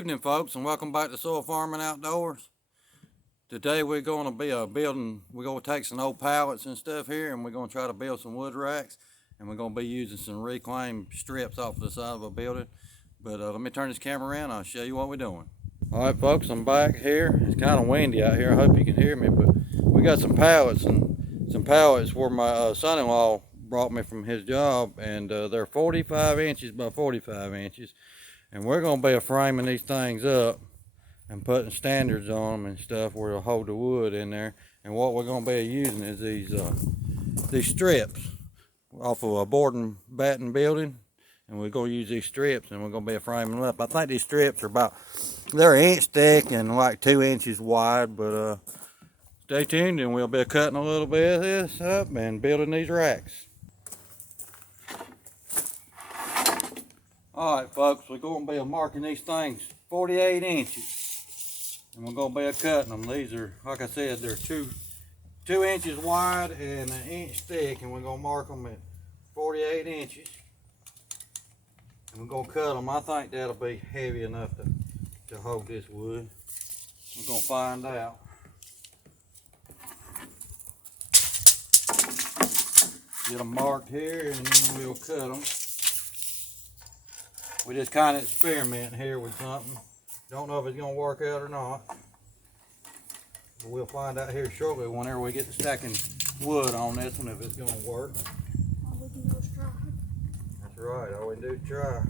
Good evening, folks, and welcome back to Soil Farming Outdoors. Today we're going to be building. We're going to take some old pallets and stuff here, and we're going to try to build some wood racks. And we're going to be using some reclaimed strips off the side of a building. But let me turn this camera around. I'll show you what we're doing. All right, folks, I'm back here. It's kind of windy out here. I hope you can hear me. But we got some pallets where my son-in-law brought me from his job, and they're 45 inches by 45 inches. And we're going to be framing these things up and putting standards on them and stuff where they'll hold the wood in there. And what we're going to be using is these strips off of a board and batten building. And we're going to use these strips, and we're going to be framing them up. I think these strips are they're an inch thick and like 2 inches wide. But stay tuned, and we'll be cutting a little bit of this up and building these racks. Alright, folks, we're going to be marking these things 48 inches. And we're going to be cutting them. These are, like I said, they're 2 inches wide and an inch thick. And we're going to mark them at 48 inches. And we're going to cut them. I think that'll be heavy enough to hold this wood. We're going to find out. Get them marked here, and then we'll cut them. We just kind of experimenting here with something. Don't know if it's going to work out or not. But we'll find out here shortly whenever we get to stacking wood on this one, if it's going to work. All we can do is try. That's right, all we can do is try.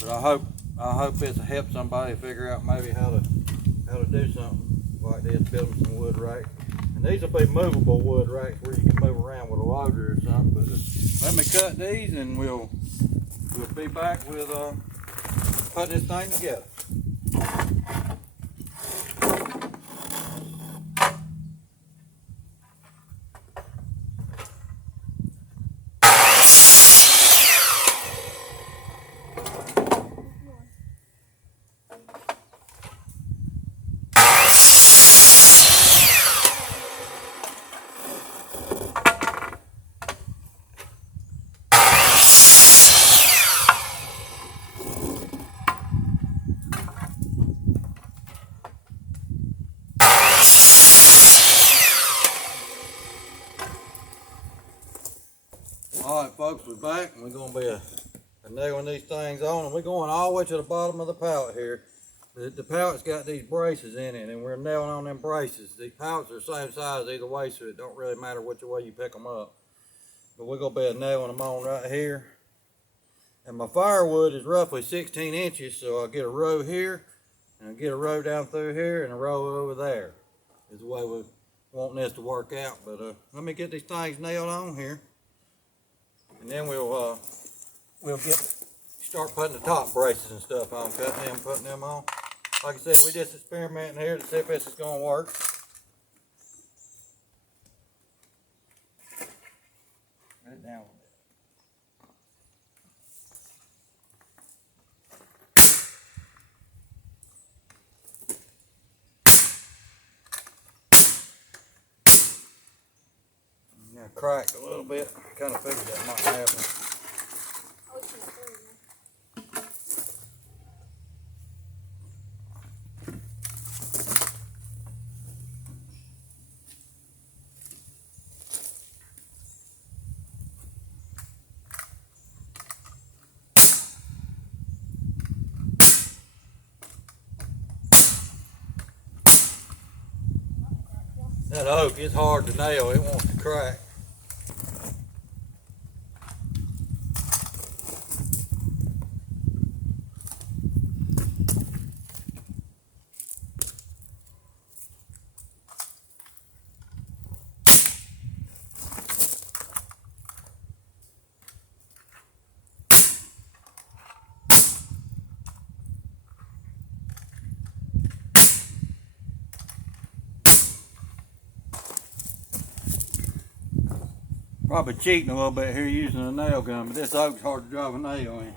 But I hope this will help somebody figure out maybe how to do something like this, building some wood racks. And these will be movable wood racks where you can move around with a loader or something. But let me cut these, and we'll be back with putting this thing together. Alright, folks, we're back, and we're going to be nailing these things on, and we're going all the way to the bottom of the pallet here. The pallet's got these braces in it, and we're nailing on them braces. These pallets are the same size either way, so it don't really matter which way you pick them up. But we're going to be nailing them on right here. And my firewood is roughly 16 inches, so I'll get a row here, and I'll get a row down through here, and a row over there. Is the way we want this to work out. But let me get these things nailed on here. And then we'll start putting the top braces and stuff on, cutting them, putting them on. Like I said, we're just experimenting here to see if this is going to work. Put it down. Now cracked a little bit. Kind of figured that might happen. That oak is hard to nail. It wants to crack. Probably cheating a little bit here using a nail gun, but this oak's hard to drive a nail in.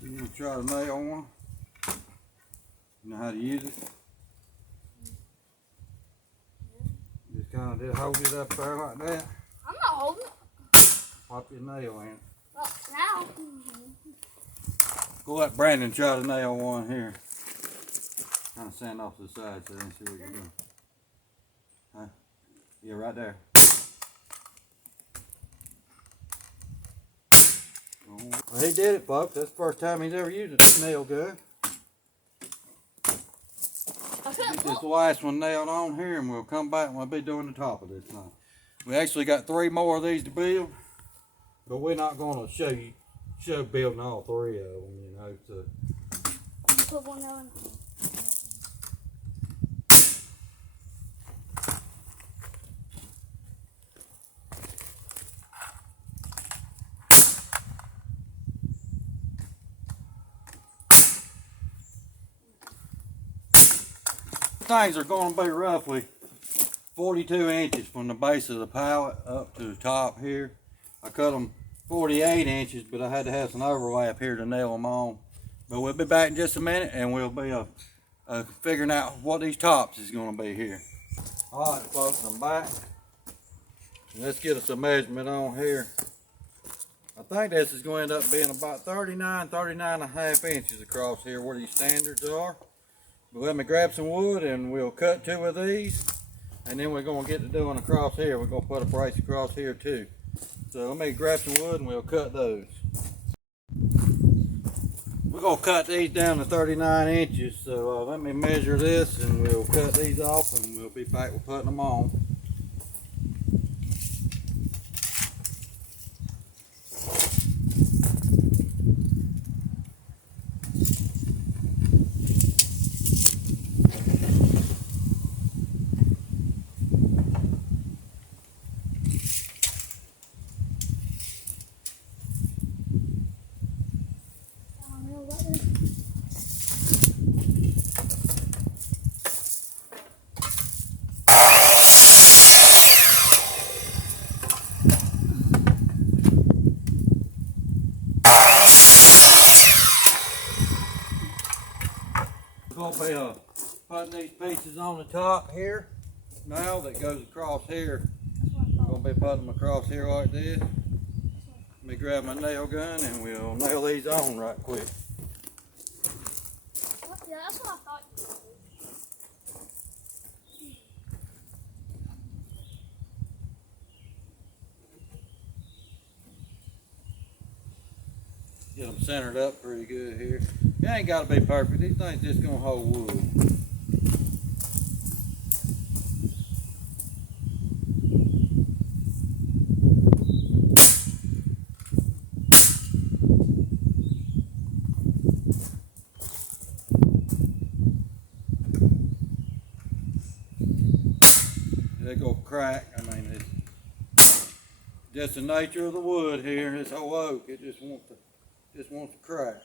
You want to try to nail one? You know how to use it? Just kind of hold it up there like that. I'm not holding it. Pop your nail in. Oh, Now. Go let Brandon try to nail one here. Kind of sand off to the side so they can see what you're doing. Huh? Yeah, right there. Well, he did it, folks. That's the first time he's ever used a nail gun. Get this last one nailed on here and we'll come back and we'll be doing the top of this thing. We actually got 3 more of these to build, but we're not going to show building all 3 of them, you know. So. Put one on. Things are going to be roughly 42 inches from the base of the pallet up to the top here. I cut them 48 inches, but I had to have some overlap here to nail them on. But we'll be back in just a minute and we'll be figuring out what these tops is going to be here. All right, folks, I'm back. Let's get us a measurement on here. I think this is going to end up being about 39 and a half inches across here where these standards are. But let me grab some wood and we'll cut 2 of these. And then we're going to get to doing across here. We're going to put a brace across here too. So let me grab some wood and we'll cut those. We're going to cut these down to 39 inches. So let me measure this and we'll cut these off and we'll be back with putting them on. We're going to be putting these pieces on the top here. Now that goes across here. We're going to be putting them across here like this. Let me grab my nail gun and we'll nail these on right quick. Yeah, that's what I thought you would Get them centered up pretty good here. It ain't got to be perfect. These things just going to hold wood. They go crack. I mean, it's just the nature of the wood here. This whole oak, it just wants to crack.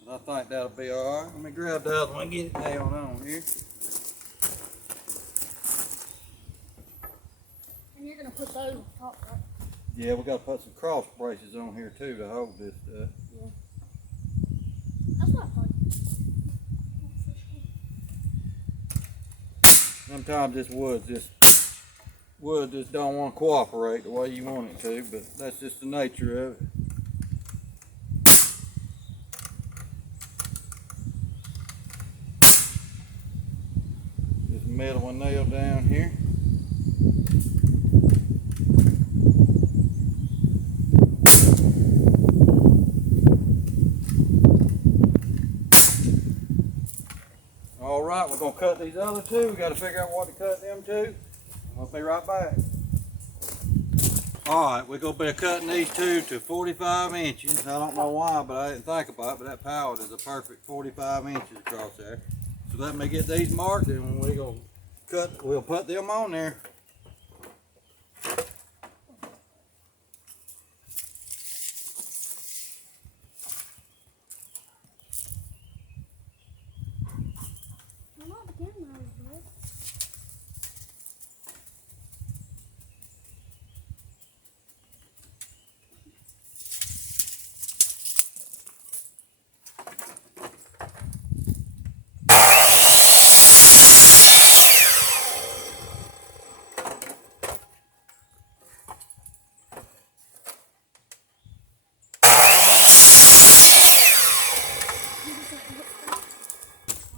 And I think that'll be all right. Let me grab the other one and get it nailed on here. And you're going to put those on top, right? Yeah, we got to put some cross braces on here too to hold this stuff. Yeah. That's what I thought. Sometimes this wood just don't want to cooperate the way you want it to, but that's just the nature of it. This middle one nailed down here. All right, we're going to cut these other 2. We got to figure out what to cut them to. We'll be right back. All right, we're going to be cutting these 2 to 45 inches. I don't know why, but I didn't think about it, but that pallet is a perfect 45 inches across there. So let me get these marked and we're going to we'll put them on there. I'm not getting those, bud.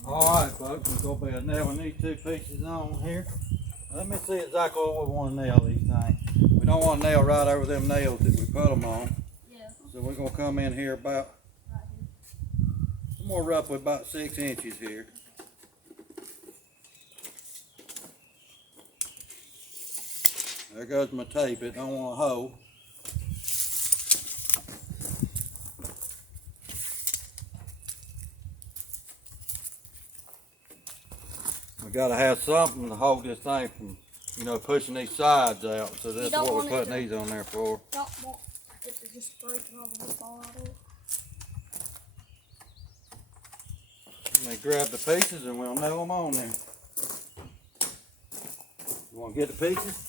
Alright folks, we're going to be nailing these two pieces on here. Let me see exactly what we want to nail these things. We don't want to nail right over them nails that we put them on. Yeah. So we're going to come in here about, Right here. more roughly about 6 inches here. There goes my tape, it don't want to hold. We gotta have something to hold this thing from, you know, pushing these sides out. So that's don't what want we're it putting to- these on there for. Don't want it to just break and all the way fall out of it. Let me grab the pieces and we'll nail them on there. You wanna get the pieces?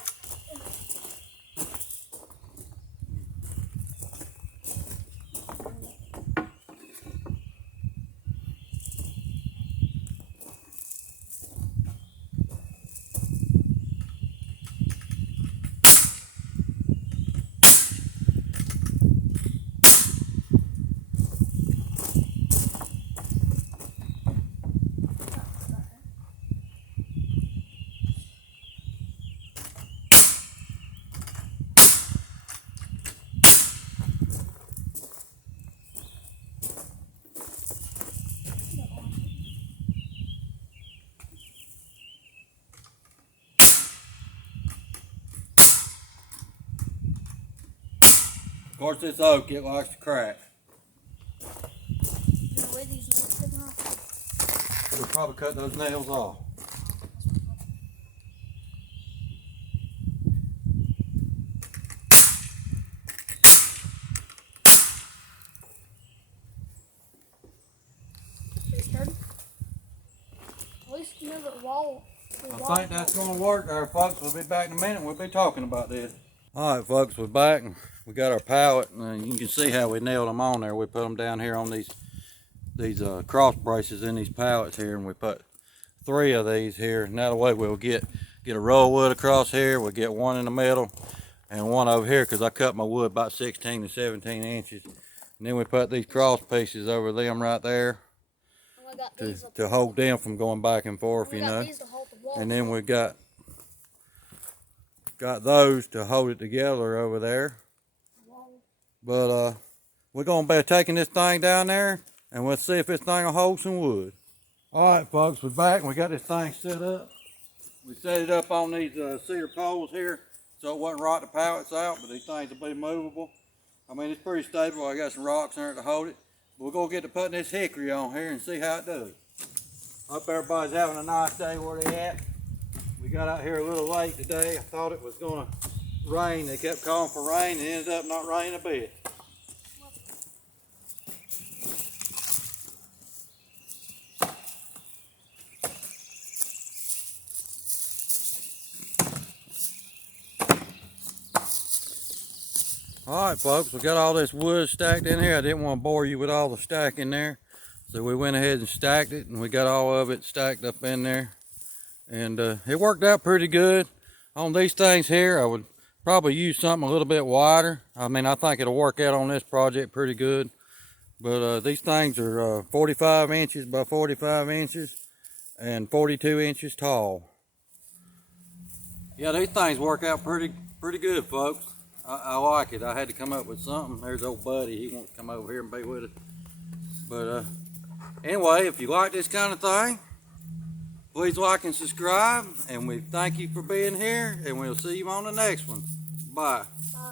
Of course, this oak, it likes to crack. You know, these nails taken off. We'll probably cut those nails off. Pretty sturdy. At least you know the wall. I think that's going to work there, folks. We'll be back in a minute. We'll be talking about this. All right, folks, we're back. We got our pallet, and you can see how we nailed them on there. We put them down here on these cross braces in these pallets here, and we put 3 of these here. And that way we'll get a roll of wood across here. We'll get one in the middle and one over here, because I cut my wood about 16 to 17 inches. And then we put these cross pieces over them right there And we got these up to hold them from going back and forth, we you got know. these to hold the wall. And then we got those to hold it together over there. But we're gonna be taking this thing down there and we'll see if this thing will hold some wood. All right, folks, we're back and we got this thing set up. We set it up on these cedar poles here so it wouldn't rot the pallets out, but these things will be movable. I mean, it's pretty stable. I got some rocks in it to hold it. But we're gonna get to putting this hickory on here and see how it does. Hope everybody's having a nice day where they at. We got out here a little late today. I thought it was gonna rain. They kept calling for rain and it ended up not raining a bit. All right, folks, we got all this wood stacked in here. I didn't want to bore you with all the stack in there. So we went ahead and stacked it, and we got all of it stacked up in there. And it worked out pretty good. On these things here, I would probably use something a little bit wider. I mean, I think it'll work out on this project pretty good. But these things are 45 inches by 45 inches and 42 inches tall. Yeah, these things work out pretty good, folks. I like it. I had to come up with something. There's old buddy. He wants to come over here and be with us. But anyway, if you like this kind of thing, please like and subscribe. And we thank you for being here. And we'll see you on the next one. Bye. Bye.